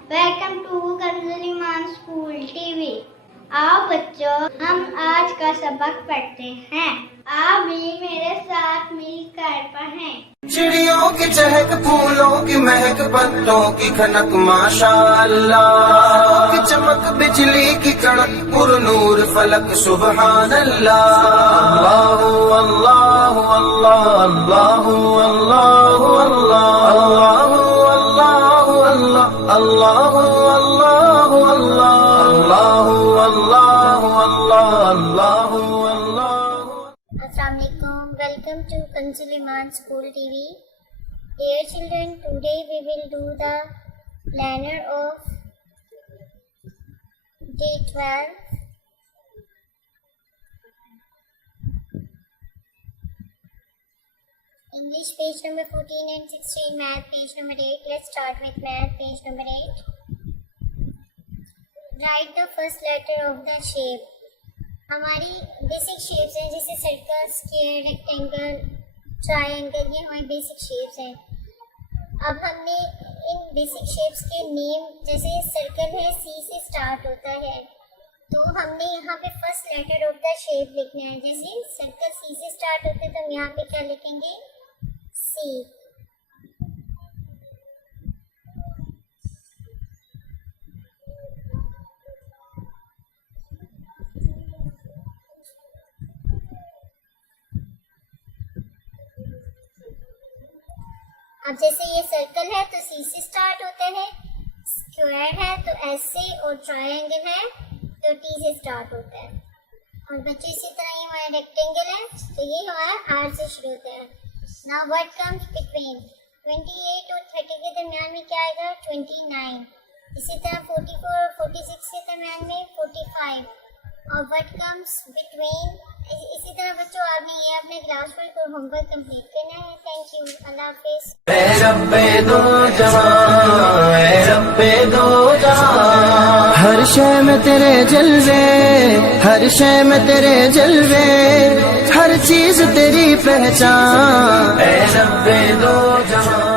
Welcome to کنز ایمان school T V. آؤ بچوں، ہم آج کا سبق پڑھتے ہیں۔ آپ بھی میرے ساتھ مل کر پڑھیں۔ چڑیوں کی چہک، پھولوں کی مہک، پتوں کی کھنک، ماشاءاللہ کی چمک، بجلی کی کڑک، پر نور فلک، سبحان اللہ۔ اللہ اللہ اللہ اللہ اللہ اللہ اللہ اللہ اللہ اللہ۔ السلام علیکم، ویلکم ٹو کنز ایمان school T V. Dear children, today we will do the liner of day 12. English page number 14 and 16, math page number 8. Let's start with math page number 8. Write the first letter of the shape. ہماری basic shapes ہیں جیسے circle, square, rectangle, try angle, یہ ہماری basic shapes ہیں۔ اب ہم نے ان basic shapes کے نیم، جیسے سرکل ہے سی سے اسٹارٹ ہوتا ہے، تو ہم نے یہاں پہ first letter of the shape لکھنا ہے۔ جیسے سرکل سی سے اسٹارٹ ہوتا ہے تو ہم یہاں پہ کیا لکھیں گے؟ سی۔ اب جیسے یہ سرکل ہے تو سی سے اسٹارٹ ہوتا ہے، اسکوائر ہے تو ایس سے، اور ٹرائی اینگل ہے تو ٹی سے اسٹارٹ ہوتا ہے۔ اور بچے اسی طرح یہ ہمارا ریکٹینگل ہے تو یہ ہمارا آر سے شروع ہوتا ہے۔ Now what comes between 28 اور 30 کے درمیان میں کیا آئے گا؟ 29۔ اسی طرح 44 اور 46 کے درمیان میں 45۔ اور what comes between، اسی طرح بچوں آپ نے یہ اپنے کلاس ورک اور ہوم ورک کمپلیٹ کرنا ہے۔ تھینک یو، اللہ حافظ۔ اے رب دو جہاں، اے رب دو جہاں، ہر شے میں تیرے جلوے، ہر شے میں تیرے جلوے، ہر چیز تیری پہچان، اے رب دو جہاں۔